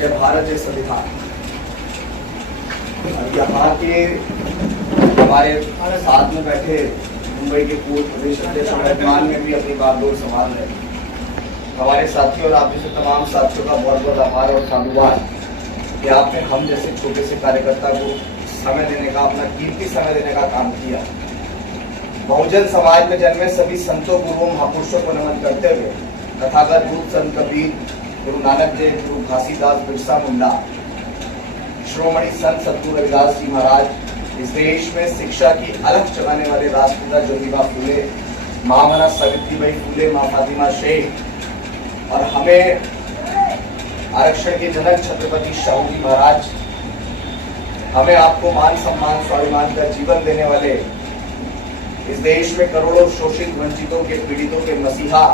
जय भारत जय संविधान। यहाँ के हमारे साथ में बैठे मुंबई के पूर्व प्रदेश अध्यक्ष वर्तमान में भी अपनी बागडोर संभाल रहे हमारे साथियों और आप जैसे तमाम साथियों का बहुत बहुत आभार और साधुवाद कि आपने हम जैसे छोटे से कार्यकर्ता को समय देने का, अपना कीमती समय देने का काम किया। बहुजन समाज में जन्मे सभी संतों गुरुओं महापुरुषों को नमन करते हुए तथागत रूप संत कबीर, गुरु नानक देव, गुरु घासीदास, बिरसा मुंडा, श्रोमणी संत सतगुरु रविदास जी महाराज, इस देश में शिक्षा की अलख जगाने वाले राष्ट्रपिता ज्योतिबा फूले, महामना सावित्रीबाई फूले, माँ फातिमा शेख और हमें आरक्षण के जनक छत्रपति शाहू जी महाराज, हमें आपको मान सम्मान स्वाभिमान का जीवन देने वाले इस देश में करोड़ों शोषित वंचितों के पीड़ितों के मसीहा,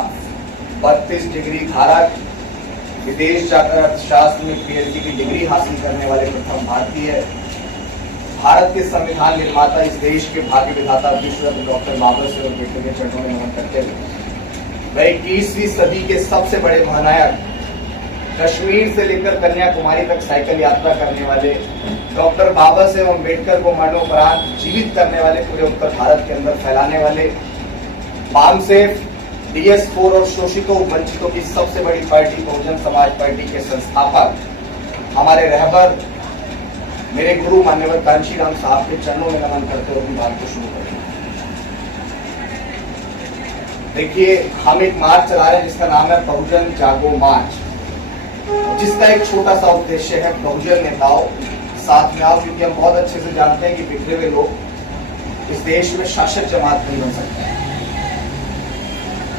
32 डिग्री धारक, विदेश जाकर अर्थशास्त्र में पीएचडी की डिग्री हासिल करने वाले प्रथम भारतीय, भारत के संविधान निर्माता, इस देश के भाग्य विधाता विश्व रत्न डॉक्टर बाबा साहेब अम्बेडकर के चरणों में नमन करते हुए वह 21वीं सदी के सबसे बड़े महानायक, कश्मीर से लेकर कन्याकुमारी तक साइकिल यात्रा करने वाले डॉक्टर बाबा साहेब अम्बेडकर को मरणोपरांत जीवित करने वाले, पूरे उत्तर भारत के अंदर फैलाने वाले, पामसेफ, DS4 और शोषितों वंचितों की सबसे बड़ी पार्टी बहुजन समाज पार्टी के संस्थापक, हमारे रहबर, मेरे गुरु मान्यवर कांशीराम साहब के चरणों में नमन करते हुए अपनी बात को शुरू करेंगे। देखिए, हम एक मार्च चला रहे हैं जिसका नाम है बहुजन जागो मार्च, जिसका एक छोटा सा उद्देश्य है बहुजन नेताओं साथ में आओ, क्योंकि हम बहुत अच्छे से जानते हैं कि बिखरे हुए लोग इस देश में शासक जमात नहीं बन सकते।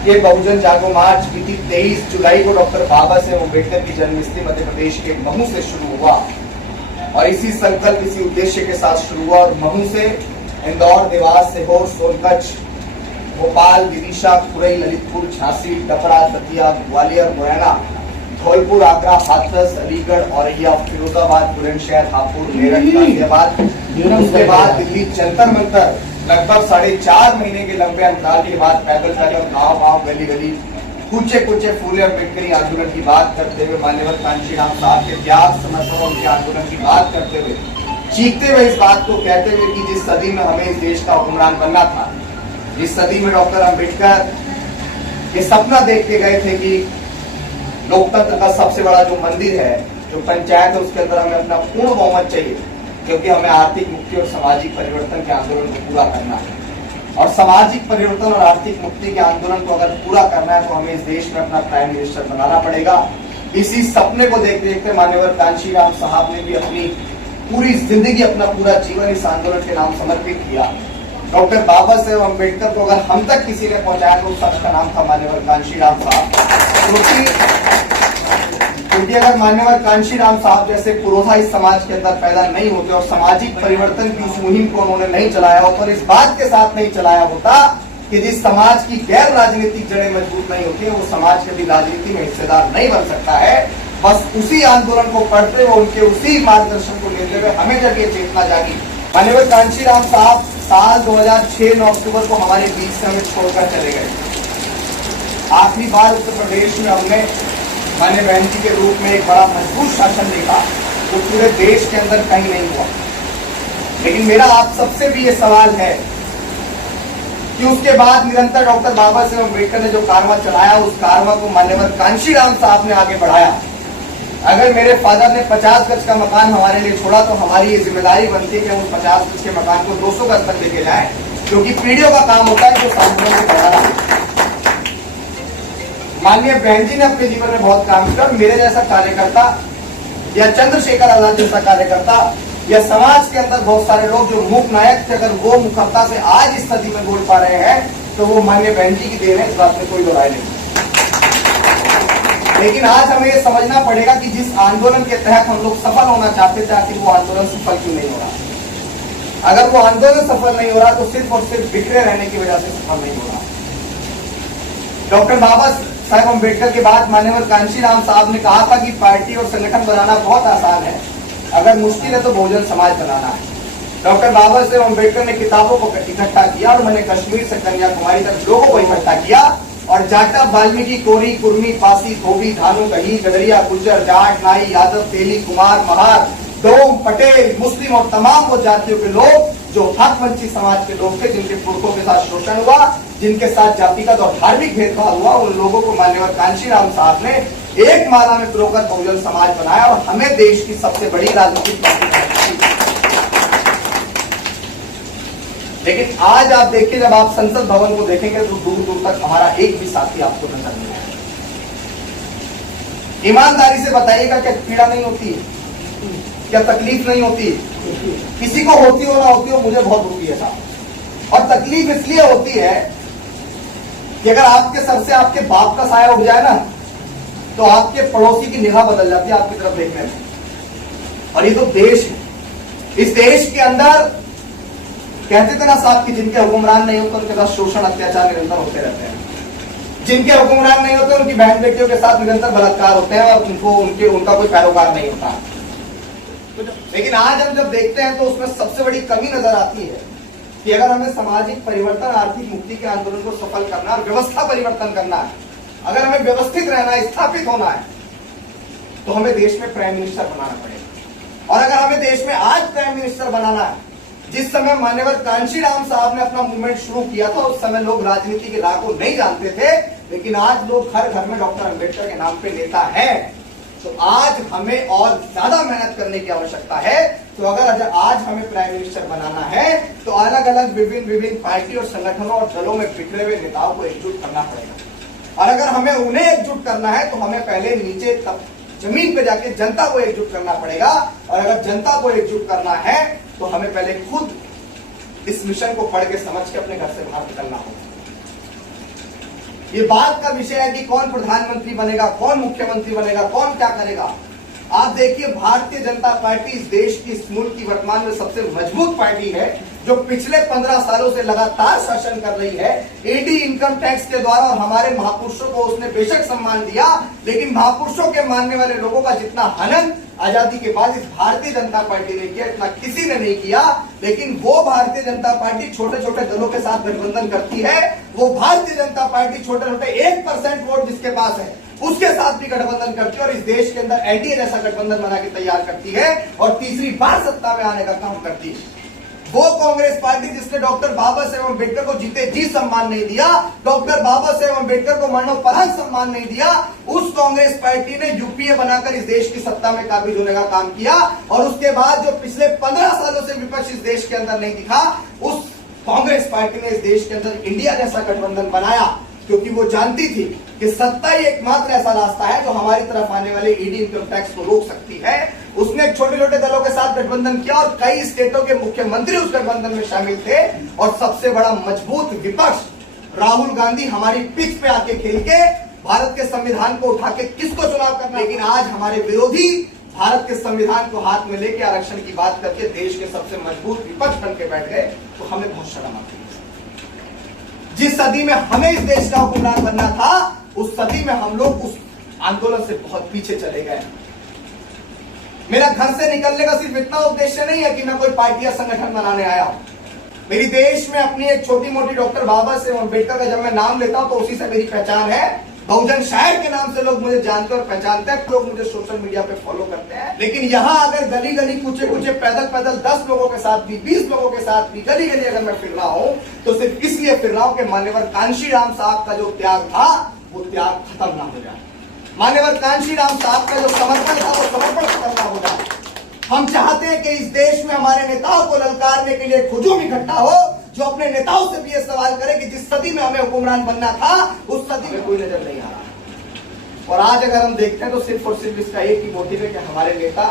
ये बहुजन जागो मार्च बीती 23 जुलाई को डॉक्टर बाबा साहेब अम्बेडकर की जन्मस्थली मध्य प्रदेश के महू से शुरू हुआ और इसी संकल्प, इसी उद्देश्य के साथ शुरू हुआ और महू से इंदौर, देवास, सीहोर, सोनकच्छ, भोपाल, विदिशा, खुरई, ललितपुर, झांसी, डपरा, दतिया, ग्वालियर, मुरैना, धौलपुर, आगरा, हाथरस, अलीगढ़, औरैया, फिरोजाबाद, बुलंदशहर, हापुड़, मेरठ, गाजियाबाद, उसके बाद दिल्ली जंतर मंतर, लगभग 4.5 महीने के लंबे अंतराल के बाद पैदल गांव-गांव, गली-गली, कूचे-कूचे फूले अम्बेडकरी आंदोलन की बात करते हुए, मान्यवर कांशीराम साहब के त्याग, समर्पण और उनके आंदोलन की बात करते हुए, चीखते हुए इस बात को कहते हुए कि जिस सदी में हमें इस देश का हुक्मरान बनना था, जिस सदी में डॉक्टर अम्बेडकर ये सपना देख के गए थे कि लोकतंत्र का सबसे बड़ा जो मंदिर है, जो पंचायत है, उसके अंदर हमें अपना पूर्ण बहुमत चाहिए, क्योंकि हमें आर्थिक मुक्ति और सामाजिक परिवर्तन के आंदोलन को पूरा करना है। और सामाजिक परिवर्तन और आर्थिक मुक्ति के आंदोलन को अगर पूरा करना है तो हमें इस देश में अपना प्राइम मिनिस्टर बनाना पड़ेगा। इसी सपने को देखते देखते मान्यवर कांशीराम साहब ने भी अपनी पूरी जिंदगी, अपना पूरा जीवन इस आंदोलन के नाम समर्पित किया। डॉक्टर बाबा साहेब अम्बेडकर को अगर हम तक किसी ने पहुंचाया तो उस शख्स का नाम था मान्यवर कांशीराम साहब। क्योंकि अगर मान्यवर कांशीराम साहब जैसे पुरोधा इस समाज के अंदर पैदा नहीं होते और सामाजिक परिवर्तन की उस मुहिम को उन्होंने नहीं चलाया होता और इस बात के साथ नहीं चलाया होता कि जिस समाज की गैर राजनीतिक जड़ें मजबूत नहीं होती है वो समाज कभी राजनीति में हिस्सेदार नहीं बन सकता है। बस उसी आंदोलन को पढ़ते हुए, उनके उसी मार्गदर्शन को लेते हुए हमें जब ये चेतना जागी, मान्यवर कांशीराम साहब साल 2006 9 अक्टूबर को हमारे बीच से हमें छोड़कर चले गए। आखिरी बार उत्तर प्रदेश में हमने मान्य बहन जी के रूप में एक बड़ा मजबूत शासन देखा, वो पूरे देश के अंदर कहीं नहीं हुआ। लेकिन मेरा आप सबसे भी ये सवाल है कि उसके बाद निरंतर डॉक्टर बाबा साहेब अम्बेडकर ने जो कारवां चलाया, उस कारवां को मान्यवर कांशीराम साहब ने आगे बढ़ाया। अगर मेरे फादर ने 50 गज का मकान हमारे लिए छोड़ा तो हमारी ये जिम्मेदारी बनती है कि हम उस 50 गज के मकान को 200 गज तक लेके जाएं, क्योंकि पीढ़ियों का काम होता है जो सांसदों को बढ़ाना। माननीय बहन जी ने अपने जीवन में बहुत काम किया और मेरे जैसा कार्यकर्ता या चंद्रशेखर आजाद जैसा कार्यकर्ता या समाज के अंदर बहुत सारे लोग जो मूक नायक थे, अगर वो मुखरता से आज इस सदी में बोल पा रहे हैं तो वो माननीय बहन जी की देन है, इस बात में कोई दो राय नहीं। लेकिन आज हमें ये समझना पड़ेगा कि जिस आंदोलन के तहत हम लोग सफल होना चाहते थे, आखिर वो आंदोलन सफल क्यों नहीं हो रहा। अगर वो आंदोलन सफल नहीं हो रहा तो सिर्फ और सिर्फ बिखरे रहने की वजह से सफल नहीं हो रहा। डॉक्टर बाबा साहेब अम्बेडकर के बाद मान्यवर कांशीराम साहब ने कहा था कि पार्टी और संगठन बनाना बहुत आसान है, अगर मुश्किल है तो बहुजन समाज बनाना है। डॉक्टर बाबा साहेब अम्बेडकर ने किताबों को इकट्ठा किया और उन्होंने कश्मीर से कन्याकुमारी तक लोगों को इकट्ठा किया और जाटा, वाल्मीकि, कोरी, कुर्मी, पासी, धोबी, धानु, कही, गडरिया, गुज्जर, जाट, नाई, यादव, तेली, कुमार, महार, डोम, पटेल, मुस्लिम और तमाम वो जातियों के लोग जो हकवंची समाज के लोग थे, जिनके पुरखों के साथ शोषण हुआ, जिनके साथ जातिगत और धार्मिक भेदभाव हुआ, उन लोगों को माननीय कांशीराम साहब ने एक माला में पिरोकर बहुजन समाज बनाया और हमें देश की सबसे बड़ी राजनीतिक पार्टी बनाई। लेकिन आज आप देखिए, जब आप संसद भवन को देखेंगे तो दूर दूर तक हमारा एक भी साथी आपको नजर नहीं आएगा। ईमानदारी से बताइएगा, क्या पीड़ा नहीं होती है, क्या तकलीफ नहीं होती? किसी को होती हो ना होती हो, मुझे बहुत होती है साहब। और तकलीफ इसलिए होती है कि अगर आपके सर से आपके बाप का साया उठ जाए ना, तो आपके पड़ोसी की निगाह बदल जाती है आपकी तरफ देखने में। और ये तो देश है, इस देश के अंदर कहते थे ना साहब कि जिनके हुक्मरान नहीं होते उनके साथ शोषण अत्याचार निरंतर होते रहते हैं, जिनके हुक्मरान नहीं होते उनकी बहन बेटियों के साथ निरंतर बलात्कार होते हैं और उनका कोई पैरोकार नहीं होता। लेकिन आज हम जब देखते हैं तो उसमें सबसे बड़ी कमी नजर आती है कि अगर हमें सामाजिक परिवर्तन, आर्थिक मुक्ति के आंदोलन को सफल करना और व्यवस्था परिवर्तन करना है, अगर हमें व्यवस्थित रहना है, स्थापित होना है, तो हमें देश में प्राइम मिनिस्टर बनाना पड़ेगा। और अगर हमें देश में आज प्राइम मिनिस्टर बनाना है, जिस समय माननीय कांशीराम साहब ने अपना मूवमेंट शुरू किया था, उस समय लोग राजनीति के राह को नहीं जानते थे, लेकिन आज लोग घर घर में डॉक्टर अंबेडकर के नाम पे नेता है। तो आज हमें और ज्यादा मेहनत करने की आवश्यकता है। तो अगर आज हमें प्राइम मिनिस्टर बनाना है तो अलग अलग विभिन्न पार्टी और संगठनों और दलों में बिखरे हुए नेताओं को एकजुट करना पड़ेगा। और अगर हमें उन्हें एकजुट करना है तो हमें पहले नीचे तक जमीन पे जाके जनता को एकजुट करना पड़ेगा। और अगर जनता को एकजुट करना है तो हमें पहले खुद इस मिशन को पढ़ के समझ के अपने घर से बाहर निकलना होगा। ये बात का विषय है कि कौन प्रधानमंत्री बनेगा, कौन मुख्यमंत्री बनेगा, कौन क्या करेगा। आप देखिए, भारतीय जनता पार्टी इस देश की, इस मुल्क की वर्तमान में सबसे मजबूत पार्टी है, जो पिछले 15 सालों से लगातार शासन कर रही है। ईडी, इनकम टैक्स के द्वारा, और हमारे महापुरुषों को उसने बेशक सम्मान दिया, लेकिन महापुरुषों के मानने वाले लोगों का जितना हनन आजादी के बाद इस भारतीय जनता पार्टी ने किया, इतना किसी ने नहीं किया। लेकिन वो भारतीय जनता पार्टी छोटे छोटे दलों के साथ गठबंधन करती है। वो भारतीय जनता पार्टी छोटे छोटे 1% वोट जिसके पास है उसके साथ भी गठबंधन करती है और इस देश के अंदर एनडीए जैसा गठबंधन बना के तैयार करती है और तीसरी बार सत्ता में आने का काम करती है। वो कांग्रेस पार्टी जिसने डॉक्टर बाबा साहेब अम्बेडकर को जीते जी सम्मान नहीं दिया, डॉक्टर बाबा साहेब अम्बेडकर को मरणोपरांत सम्मान नहीं दिया, उस कांग्रेस पार्टी ने यूपीए बनाकर इस देश की सत्ता में काबिज होने का काम किया। और उसके बाद जो पिछले 15 सालों से विपक्ष इस देश के अंदर नहीं दिखा, उस कांग्रेस पार्टी ने इस देश के अंदर इंडिया जैसा गठबंधन बनाया, क्योंकि वो जानती थी कि सत्ता ही एकमात्र ऐसा रास्ता है जो हमारी तरफ आने वाले ईडी, इनकम टैक्स को रोक सकती है। उसने छोटे छोटे दलों के साथ गठबंधन किया और कई स्टेटों के मुख्यमंत्री उस गठबंधन में शामिल थे। और सबसे बड़ा मजबूत विपक्ष राहुल गांधी हमारी पिच पे आके खेल के भारत के संविधान को उठा के किसको चुनाव करना। लेकिन आज हमारे विरोधी भारत के संविधान को हाथ में लेके आरक्षण की बात करके देश के सबसे मजबूत विपक्ष बन के बैठ गए, तो हमें बहुत शर्म आती है। जिस सदी में हमें इस देश का हुक्मरान बनना था, उस सदी में हम लोग उस आंदोलन से बहुत पीछे चले गए। मेरा घर से निकलने का सिर्फ इतना उद्देश्य नहीं है कि मैं कोई पार्टी या संगठन बनाने आया हूं। मेरी देश में अपनी एक छोटी मोटी डॉक्टर बाबा साहेब अम्बेडकर का जब मैं नाम लेता हूं तो उसी से मेरी पहचान है। बहुजन शायर के नाम से लोग मुझे जानते और पहचानते हैं, लोग मुझे सोशल मीडिया पे फॉलो करते हैं। लेकिन यहाँ अगर गली गली कूचे कूचे पैदल 10 लोगों के साथ भी, 20 लोगों के साथ भी गली गली अगर मैं फिर रहा हूं तो सिर्फ इसलिए फिर रहा हूं कि मान्यवर कांशीराम साहब का जो त्याग था वो त्याग खत्म ना हो जाए। मान्यवर कांशीराम साहब का जो समर्पण था वो समर्पण खत्म ना हो जाए। हम चाहते हैं कि इस देश में हमारे नेताओं को ललकारने के लिए हुजूम इकट्ठा हो, जो अपने नेताओं से भी ये सवाल करे कि जिस सदी में हमें हुक्मरान बनना था उस सदी में कोई नजर नहीं आ रहा। और आज अगर हम देखते हैं तो सिर्फ और सिर्फ इसका एक ही मोटिव है कि हमारे नेता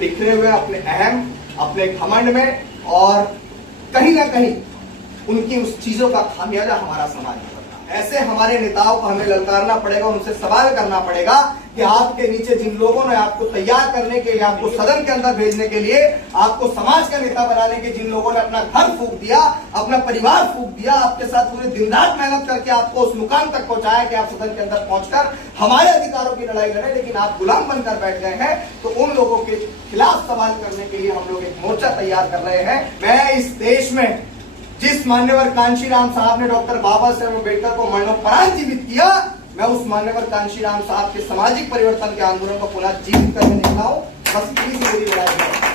बिखरे हुए अपने अहम, अपने घमंड में, और कहीं ना कहीं उनकी उस चीजों का खामियाजा हमारा समाज में। ऐसे हमारे नेताओं को हमें ललकारना पड़ेगा, उनसे सवाल करना पड़ेगा कि आपके नीचे जिन लोगों ने आपको तैयार करने के लिए, आपको सदन के अंदर भेजने के लिए, आपको समाज का नेता बनाने के जिन लोगों ने अपना घर फूंक दिया, अपना परिवार फूंक दिया, आपके साथ पूरे दिन रात मेहनत करके आपको उस मुकाम तक पहुंचाया कि आप सदन के अंदर पहुंचकर हमारे अधिकारों की लड़ाई लड़े, लेकिन आप गुलाम बनकर बैठ गए हैं। तो उन लोगों के खिलाफ सवाल करने के लिए हम लोग एक मोर्चा तैयार कर रहे हैं। मैं इस देश में जिस मान्यवर कांशीराम साहब ने डॉक्टर बाबा साहेब अम्बेडकर को मरणोपरांत जीवित किया, मैं उस मान्यवर कांशीराम साहब के सामाजिक परिवर्तन के आंदोलन को पुनः जीवित करने निकला हूं। बस इतनी सी मेरी लड़ाई है।